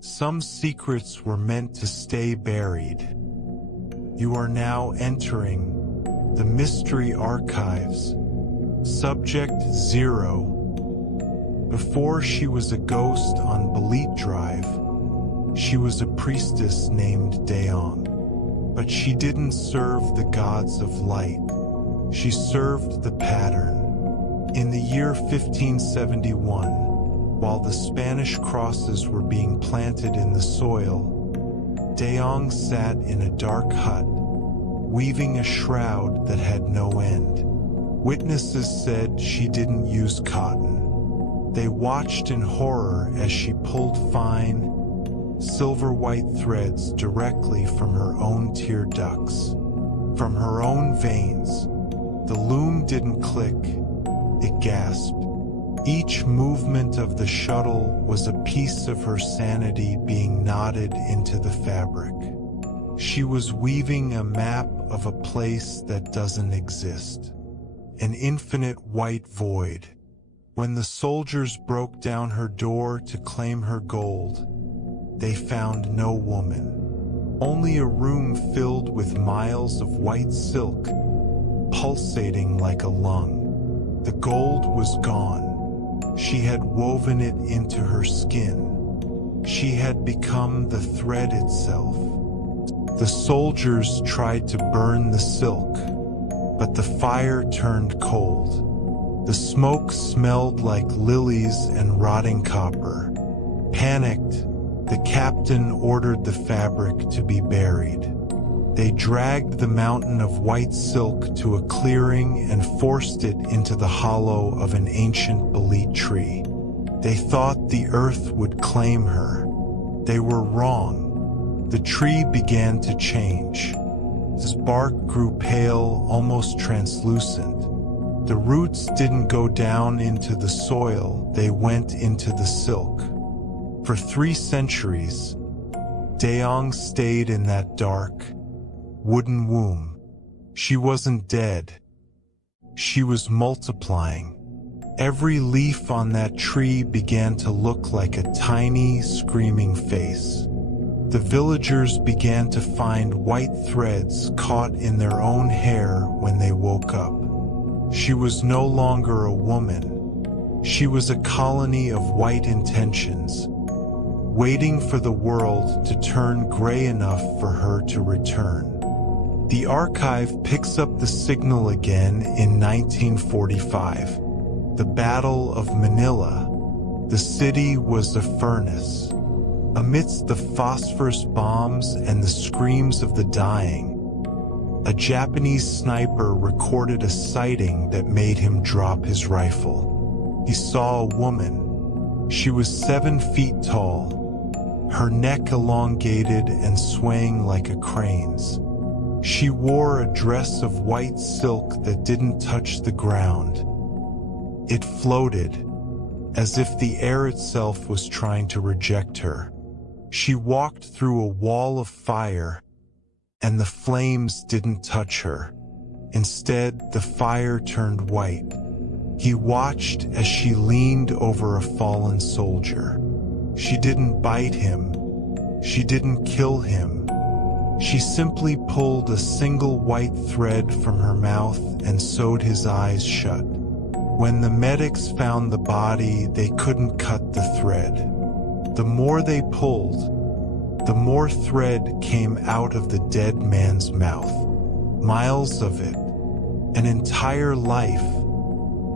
Some secrets were meant to stay buried. You are now entering the Mystery Archives. Subject 0. Before she was a ghost on Balete Drive, she was a priestess named Dayang. But she didn't serve the gods of light. She served the pattern. In the year 1571, while the Spanish crosses were being planted in the soil, Dayang sat in a dark hut, weaving a shroud that had no end. Witnesses said she didn't use cotton. They watched in horror as she pulled fine, silver-white threads directly from her own tear ducts. From her own veins. The loom didn't click, it gasped. Each movement of the shuttle was a piece of her sanity being knotted into the fabric. She was weaving a map of a place that doesn't exist. An infinite white void. When the soldiers broke down her door to claim her gold, they found no woman. Only a room filled with miles of white silk, pulsating like a lung. The gold was gone. She had woven it into her skin. She had become the thread itself. The soldiers tried to burn the silk, but the fire turned cold. The smoke smelled like lilies and rotting copper. Panicked, the captain ordered the fabric to be buried. They dragged the mountain of white silk to a clearing and forced it into the hollow of an ancient Balete tree. They thought the earth would claim her. They were wrong. The tree began to change. Its bark grew pale, almost translucent. The roots didn't go down into the soil, they went into the silk. For 3 centuries, Dayang stayed in that dark, wooden womb. She wasn't dead. She was multiplying. Every leaf on that tree began to look like a tiny, screaming face. The villagers began to find white threads caught in their own hair when they woke up. She was no longer a woman. She was a colony of white intentions, waiting for the world to turn gray enough for her to return. The archive picks up the signal again in 1945. The Battle of Manila. The city was a furnace. Amidst the phosphorus bombs and the screams of the dying, a Japanese sniper recorded a sighting that made him drop his rifle. He saw a woman. She was 7 feet tall, her neck elongated and swaying like a crane's. She wore a dress of white silk that didn't touch the ground. It floated, as if the air itself was trying to reject her. She walked through a wall of fire, and the flames didn't touch her. Instead, the fire turned white. He watched as she leaned over a fallen soldier. She didn't bite him. She didn't kill him. She simply pulled a single white thread from her mouth and sewed his eyes shut. When the medics found the body, they couldn't cut the thread. The more they pulled, the more thread came out of the dead man's mouth. Miles of it, an entire life,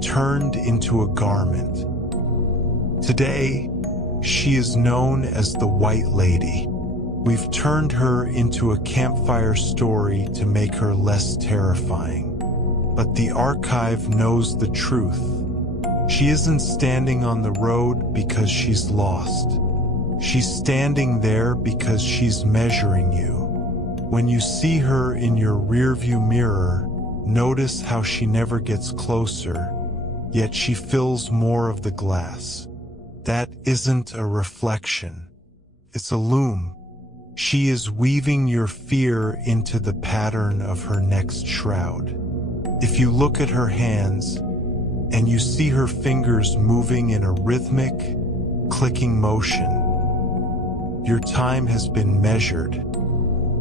turned into a garment. Today, she is known as the White Lady. We've turned her into a campfire story to make her less terrifying. But the archive knows the truth. She isn't standing on the road because she's lost. She's standing there because she's measuring you. When you see her in your rearview mirror, notice how she never gets closer, yet she fills more of the glass. That isn't a reflection. It's a loom. She is weaving your fear into the pattern of her next shroud. If you look at her hands, and you see her fingers moving in a rhythmic, clicking motion, Your time has been measured.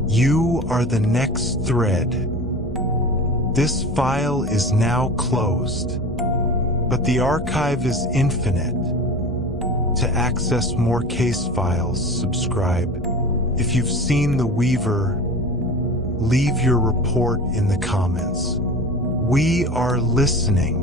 You are the next thread. This file is now closed, but the archive is infinite. To access more case files, subscribe. If you've seen The Weaver, leave your report in the comments. We are listening.